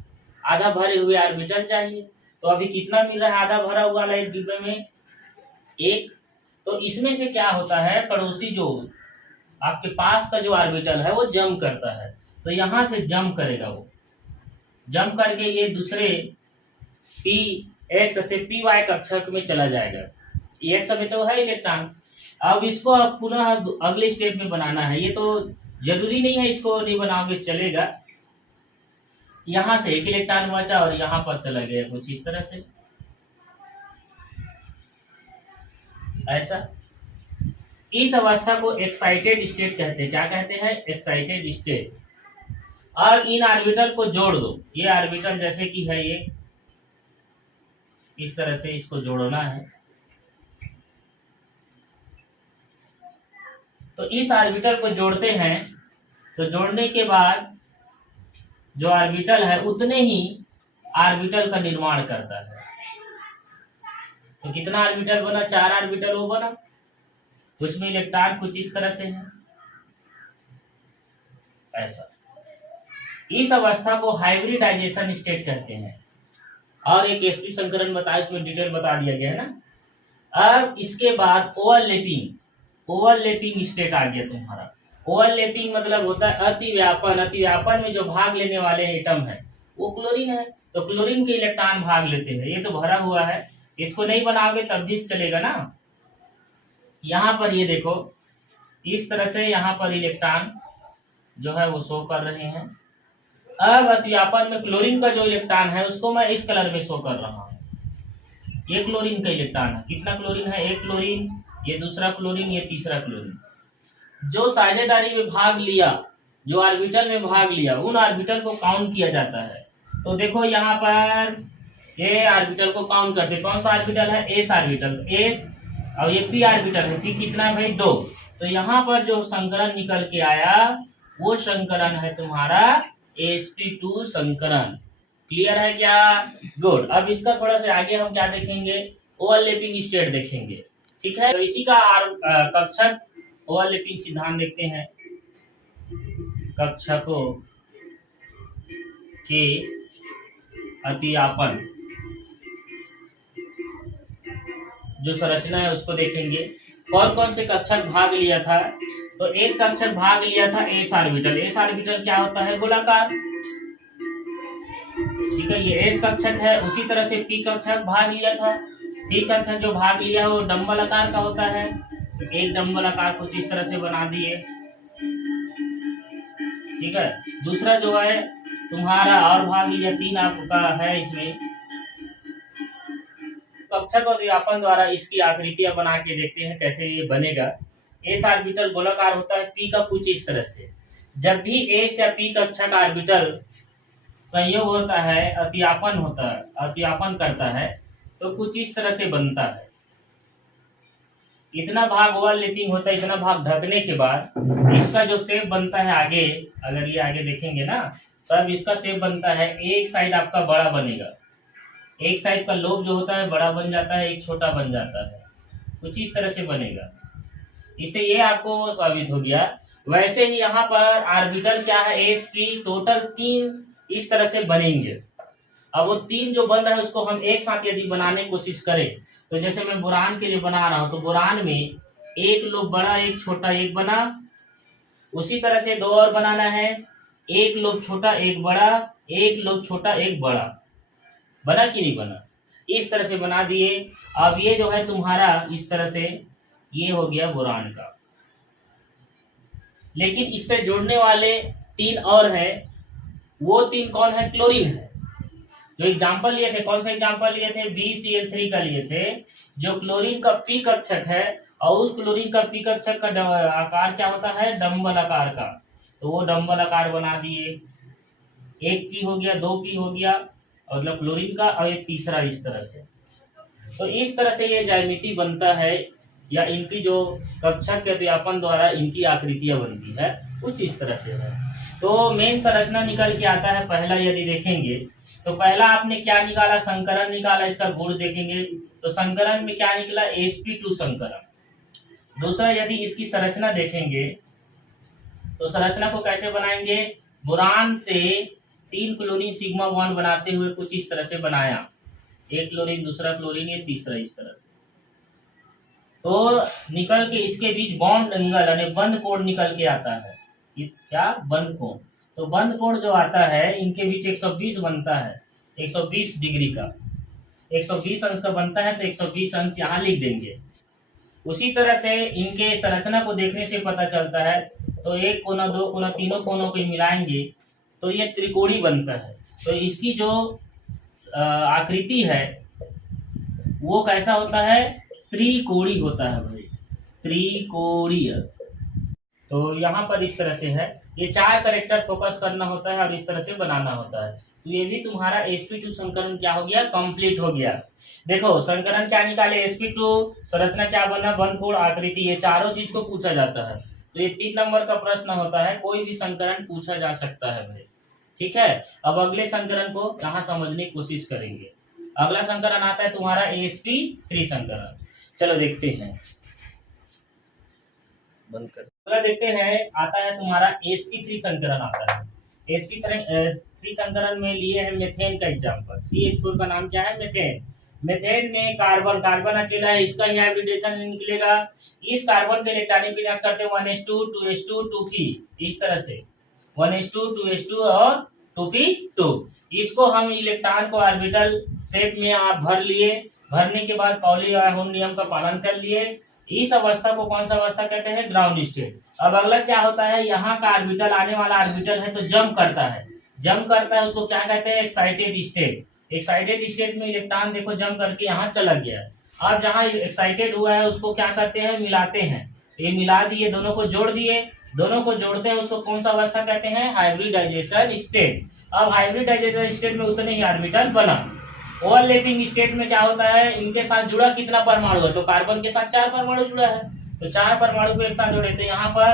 आधा भरे हुए ऑर्बिटल चाहिए। तो अभी कितना मिल रहा है, आधा भरा हुआ वाला एक डिब्बे में 1। तो इसमें से क्या होता है, पड़ोसी जो आपके पास का जो ऑर्बिटल है वो जंप करता है, तो यहां से जंप करेगा, वो जंप करके ये दूसरे px से py कक्षक में चला जाएगा। x अभी तो है इलेक्ट्रॉन, अब इसको अब पुनः अगले स्टेप में बनाना है। ये तो जरूरी नहीं है इसको नहीं बनाओगे चलेगा। यहां से एक इलेक्ट्रॉन बचा और यहां पर चला गया, कुछ इस तरह से, ऐसा। इस अवस्था को एक्साइटेड स्टेट कहते हैं। क्या कहते हैं, एक्साइटेड स्टेट। और इन ऑर्बिटल को जोड़ दो, ये ऑर्बिटल जैसे कि है ये, इस तरह से इसको जोड़ना है। तो इस ऑर्बिटल को जोड़ते हैं, तो जोड़ने के बाद जो ऑर्बिटल है उतने ही ऑर्बिटल का निर्माण करता है। तो कितना ऑर्बिटल बना, 4 ऑर्बिटल वो बना, उसमें इलेक्ट्रॉन कुछ इस तरह से है, ऐसा। इस अवस्था को हाइब्रिडाइजेशन स्टेट कहते हैं। और एक sp संकरण बताया, उसमें डिटेल बता दिया गया है ना। अब इसके बाद ओवरलैपिंग स्टेट आ गया तुम्हारा। ओवरलैपिंग मतलब होता है अतिव्यापन। अतिव्यापन में जो भाग लेने वाले एटम है वो क्लोरीन है, तो क्लोरीन के इलेक्ट्रॉन भाग लेते हैं। ये तो भरा हुआ है, इसको नहीं बनाओगे तब भी चलेगा ना। यहाँ पर ये देखो इस तरह से यहाँ पर इलेक्ट्रॉन जो है वो शो कर रहे हैं। अब अतिव्यापन में क्लोरीन का जो इलेक्ट्रॉन है उसको मैं इस कलर में शो कर रहा हूँ। ये क्लोरीन का इलेक्ट्रॉन है, कितना क्लोरीन है, एक क्लोरीन, ये दूसरा क्लोरीन, ये तीसरा क्लोरीन। जो साझेदारी में भाग लिया, जो ऑर्बिटल में भाग लिया, उन ऑर्बिटल को काउंट किया जाता है। तो देखो यहाँ पर ये ऑर्बिटल को काउंट करते, कौन सा ऑर्बिटल है, एस ऑर्बिटल, एस, और ये पी ऑर्बिटल है, पी कितना है भाई, 2। तो यहाँ पर जो संकरण निकल के आया वो संकरण है तुम्हारा sp2 संकरण। क्लियर है क्या? गुड। अब इसका थोड़ा सा आगे हम क्या देखेंगे, ओवरलैपिंग स्टेट देखेंगे। ठीक है, तो इसी का कक्षक ओवरलैपिंग सिद्धांत देखते हैं। कक्षकों के अतिव्यापन जो संरचना है उसको देखेंगे। कौन कौन से कक्षक भाग लिया था, तो एक कक्षक भाग लिया था एस ऑर्बिटल। एस ऑर्बिटल क्या होता है, गोलाकार। ठीक है, ये एस कक्षक है। उसी तरह से पी कक्षक भाग लिया था। पी कक्षक जो भाग लिया वो डंबल आकार का होता है, तो एक डंबल आकार कुछ इस तरह से बना दिए। ठीक है, दूसरा जो है तुम्हारा और भाग लिया, 3 आपका है इसमें। कक्षक और अतिव्यापन द्वारा इसकी आकृतियां बना के देखते हैं कैसे ये बनेगा। एस ऑर्बिटल गोलाकार होता है, पी का कुछ इस तरह से। जब भी एस या पी कक्षक ऑर्बिटल संयोग होता है, अतिव्यापन होता है, अतिव्यापन करता है, तो कुछ इस तरह से बनता है। इतना भाग ओवरलैपिंग होता है, इतना भाग ढकने के बाद इसका जो शेप बनता है आगे, अगर ये आगे देखेंगे ना, तब इसका शेप बनता है, एक साइड आपका बड़ा बनेगा, एक साइड का लोब जो होता है बड़ा बन जाता है, एक छोटा बन जाता है, कुछ इस तरह से बनेगा। इससे ये आपको साबित हो गया। वैसे ही यहाँ पर ऑर्बिटल क्या है, एस पी, टोटल 3 इस तरह से बनेंगे। अब वो 3 जो बन रहा है उसको हम एक साथ यदि बनाने की कोशिश करें, तो जैसे मैं बोरान के लिए बना रहा हूं, तो बोरान में एक लोब बड़ा एक छोटा एक बना। उसी तरह से 2 और बनाना है, एक लोब छोटा एक बड़ा, एक लोब छोटा एक बड़ा। बना कि नहीं बना? इस तरह से बना दिए। अब ये जो है तुम्हारा इस तरह से ये हो गया बोरान का। लेकिन इससे जुड़ने वाले 3 और है, वो 3 कौन है, क्लोरीन है। जो एग्जाम्पल लिए थे, कौन सा एग्जाम्पल लिए थे, BCl3 का लिए थे, जो क्लोरीन का पी कक्षक है, और उस क्लोरीन का पी कक्षक का आकार क्या होता है, डंबल आकार का। तो वो डंबल आकार बना दिए। एक पी हो गया, 2 पी हो गया, मतलब क्लोरीन का, और एक तीसरा इस तरह से। तो इस तरह से ये ज्यामिति बनता है, या इनकी जो कक्षक के अतिव्यापन द्वारा इनकी आकृतियां बनती है, कुछ इस तरह से है। तो मेन संरचना निकल के आता है। पहला यदि देखेंगे तो पहला आपने क्या निकाला, संकरण निकाला, इसका गुण देखेंगे तो संकरण में क्या निकला, sp2 संकरण। दूसरा यदि इसकी संरचना देखेंगे तो संरचना को कैसे बनाएंगे, बोरान से 3 क्लोरीन सिग्मा बॉन्ड बनाते हुए कुछ इस तरह से बनाया, एक क्लोरीन, दूसरा क्लोरीन, ये तीसरा इस तरह से। तो निकल के इसके बीच बॉन्ड एंगल यानी बंध कोण निकल के आता है। ये क्या, बंध कोण। तो बंध कोण जो आता है इनके बीच 120 बनता है, 120 डिग्री का, 120 अंश का बनता है, तो 120 अंश यहाँ लिख देंगे। उसी तरह से इनके संरचना को देखने से पता चलता है, तो एक कोना, 2 कोना, तीनों कोनों को मिलाएंगे तो ये त्रिकोणी बनता है। तो इसकी जो आकृति है वो कैसा होता है, त्रिकोणी होता है भाई, त्रिकोणीय। तो यहाँ पर इस तरह से है, ये 4 कैरेक्टर फोकस करना होता है और इस तरह से बनाना होता है। तो ये भी तुम्हारा sp2 संकरण क्या हो गया, कंप्लीट हो गया। देखो संकरण क्या निकाले, sp2, संरचना क्या बना, बंध कोण, आकृति, ये चारों चीज को पूछा जाता है। तो ये 3 नंबर का प्रश्न होता है, कोई भी संकरण पूछा जा सकता है भाई। ठीक है, अब अगले संकरण को यहाँ समझने की कोशिश करेंगे। अगला संकरण आता है तुम्हारा sp3 संकरण। चलो देखते हैं, बंद कर। अगला देखते हैं, आता है तुम्हारा sp3 संकरण आता है। sp3 संकरण में लिए है मेथेन का एग्जांपल। CH4 का नाम क्या है, मेथेन। मेथेन में कार्बन, कार्बन अकेला है, इसका ही हाइब्रिडेशन निकलेगा। इस कार्बन के इलेक्ट्रॉनिक विन्यास करते हैं 1s2 2s2 2p, इस तरह से 1s2 2s2 और 2p2। इसको हम इलेक्ट्रॉन को ऑर्बिटल शेप में आप भर लिए, भरने के बाद पाउली ओहम नियम का पालन कर लिए। इस अवस्था को कौन सा अवस्था कहते हैं? Ground state. अब अगला क्या होता है, यहाँ का ऑर्बिटल, आने वाला ऑर्बिटल है तो जंप करता है, जंप करता है, उसको क्या कहते हैं? Excited state. एक्साइटेड स्टेट में इलेक्ट्रॉन देखो जंप करके यहाँ चला गया। अब जहाँ एक्साइटेड हुआ है उसको क्या करते हैं? मिलाते हैं। ये मिला दिए, दोनों को जोड़ दिए, दोनों को जोड़ते हैं, उसको कौन सा अवस्था कहते हैं? Hybridization state. अब हाइब्रिडाइजेशन स्टेट में उतने ही ऑर्बिटल बना। ओवरलैपिंग स्टेट में क्या होता है? इनके साथ जुड़ा कितना परमाणु है? तो कार्बन के साथ 4 परमाणु जुड़ा है, तो 4 परमाणु को एक साथ जोड़े, तो यहाँ पर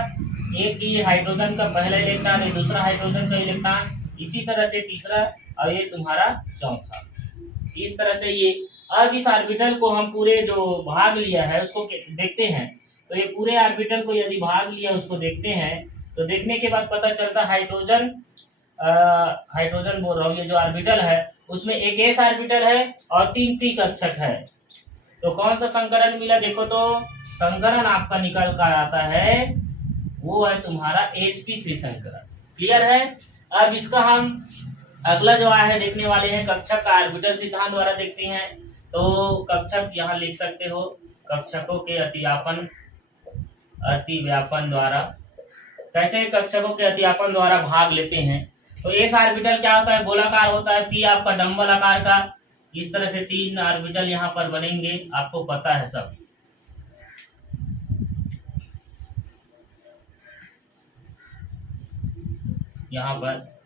एक ही हाइड्रोजन का पहला इलेक्ट्रॉन है, दूसरा हाइड्रोजन का इलेक्ट्रॉन, इसी तरह से तीसरा, और ये तुम्हारा चौथा, इस तरह से ये। अब इस ऑर्बिटल को हम पूरे जो भाग लिया है उसको देखते हैं, तो ये पूरे ऑर्बिटल को यदि भाग लिया उसको देखते हैं, तो देखने के बाद पता चलता हाइड्रोजन बोल रहा हूँ, ये जो ऑर्बिटल है उसमें एक s ऑर्बिटल है और 3 p कक्षक है। तो कौन सा संकरण मिला? देखो तो संकरण आपका निकल कर आता है, वो है तुम्हारा sp3 संकरण। क्लियर है? अब इसका हम अगला जो आया है देखने वाले हैं, कक्षक का ऑर्बिटल सिद्धांत द्वारा देखते हैं। तो कक्षक यहाँ लिख सकते हो, कक्षकों के अतिव्यापन द्वारा, कैसे कक्षकों के अतिव्यापन द्वारा भाग लेते हैं। तो एस ऑर्बिटल क्या होता है? गोलाकार होता है, पी आपका डंबल आकार का, इस तरह से 3 ऑर्बिटल यहाँ पर बनेंगे, आपको पता है सब। यहाँ पर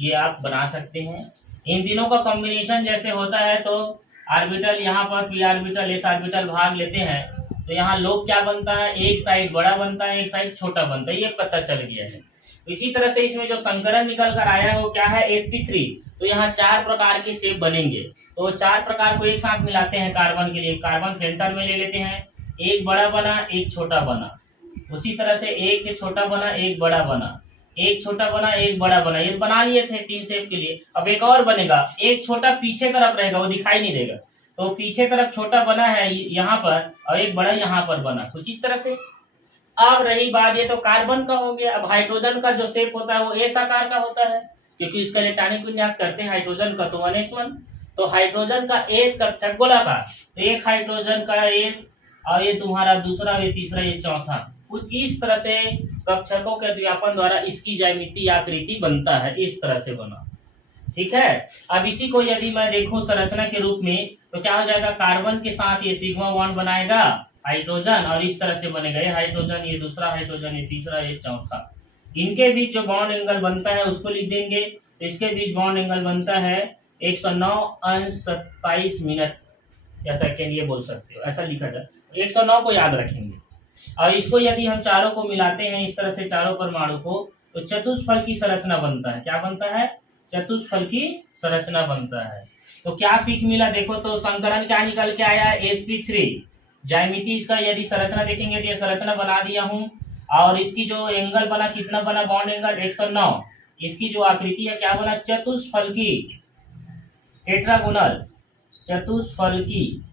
ये आप बना सकते हैं। इन तीनों का कॉम्बिनेशन जैसे होता है तो ऑर्बिटल यहाँ पर पी ऑर्बिटल एस ऑर्बिटल भाग लेते हैं, तो यहाँ लोब क्या बनता है? एक साइड बड़ा बनता है, एक साइड छोटा बनता है, ये पता चल गया है। इसी तरह से इसमें जो संकरण निकल कर आया है वो क्या है? sp3। तो यहाँ 4 प्रकार के शेप बनेंगे, तो 4 प्रकार को एक साथ मिलाते हैं कार्बन के लिए। कार्बन सेंटर में ले लेते हैं, एक बड़ा बना एक छोटा बना, उसी तरह से एक छोटा बना एक बड़ा बना, एक छोटा बना एक बड़ा बना, ये बना लिए थे 3 शेप के लिए। अब एक और बनेगा, एक छोटा पीछे तरफ रहेगा, वो दिखाई नहीं देगा, तो पीछे तरफ छोटा बना है यहाँ पर और एक बड़ा यहाँ पर बना, कुछ इस तरह से। अब रही बात, ये तो कार्बन का हो गया। अब हाइड्रोजन का जो शेप होता है वो एस आकार का होता है, क्योंकि इसका इलेक्ट्रॉनिक विन्यास करते हैं हाइड्रोजन का, तो 1s1। तो हाइड्रोजन का एस कक्षक गोलाकार, तो एक हाइड्रोजन का एस और ये तुम्हारा दूसरा, ये तीसरा, ये चौथा, कुछ इस तरह से कक्षकों के अतिव्यापन द्वारा इसकी ज्यामिति आकृति बनता है, इस तरह से बना। ठीक है? अब इसी को यदि मैं देखूं संरचना के रूप में, तो क्या हो जाएगा? कार्बन के साथ ये सिग्मा 1 बनाएगा हाइड्रोजन, और इस तरह से बनेगा, ये हाइड्रोजन, ये दूसरा हाइड्रोजन, ये तीसरा, ये चौथा। इनके बीच जो बॉन्ड एंगल बनता है उसको लिख देंगे, तो इसके बीच बॉन्ड एंगल बनता है 109.27 या सेकेंड, ये बोल सकते हो, ऐसा लिखा जाए, 109 को याद रखेंगे। और इसको यदि हम चारों को मिलाते हैं इस तरह से, चारों परमाणु को, तो चतुष्फल की संरचना बनता है। क्या बनता है? चतुष्फल की संरचना बनता है। तो क्या सीख मिला? देखो तो संकरण क्या निकल के आया? sp3। ज्यामिति इसका यदि संरचना देखेंगे तो ये संरचना बना दिया हूं, और इसकी जो एंगल बना, कितना बना बॉन्ड एंगल? 109। इसकी जो आकृति है क्या बना? चतुष्फल की, टेट्रागोनल, चतुष्फल की।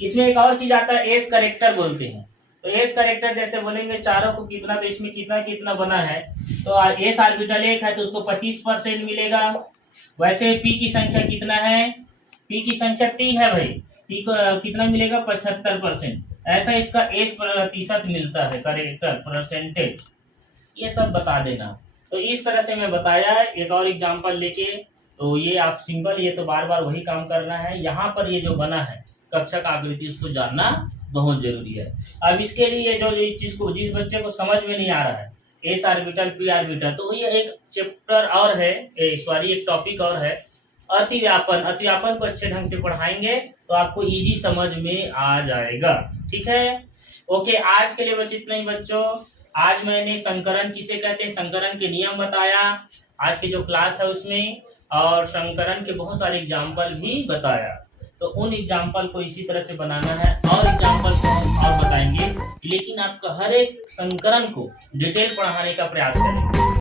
इसमें एक और चीज आता है, एस करेक्टर बोलते हैं। तो एस करेक्टर जैसे बोलेंगे चारों को कितना, तो इसमें कितना कितना बना है, तो एस ऑर्बिटल 1 है तो उसको 25% मिलेगा। वैसे पी की संख्या कितना है? पी की संख्या 3 है भाई, पी को कितना मिलेगा? 75%। ऐसा इसका एस प्रतिशत मिलता है, करेक्टर परसेंटेज, ये सब बता देना। तो इस तरह से मैं बताया एक और एग्जांपल लेके, तो ये आप सिंपल, ये तो बार बार वही काम करना है। यहाँ पर ये जो बना है कक्षक आकृति, उसको जानना बहुत जरूरी है। अब इसके लिए जो इस चीज को, जिस बच्चे को समझ में नहीं आ रहा है एस ऑर्बिटल पी ऑर्बिटल, तो ये एक चैप्टर और है, सॉरी एक टॉपिक और है, अतिव्यापन। अतिव्यापन को अच्छे ढंग से पढ़ाएंगे तो आपको इजी समझ में आ जाएगा। ठीक है? ओके, आज के लिए बस इतना ही बच्चों। आज मैंने संकरण किसे कहते हैं, संकरण के नियम बताया आज की जो क्लास है उसमें, और संकरण के बहुत सारे एग्जाम्पल भी बताया। तो उन एग्जाम्पल को इसी तरह से बनाना है, और एग्जाम्पल को हम और बताएंगे, लेकिन आपका हर एक संकरण को डिटेल पढ़ाने का प्रयास करेंगे।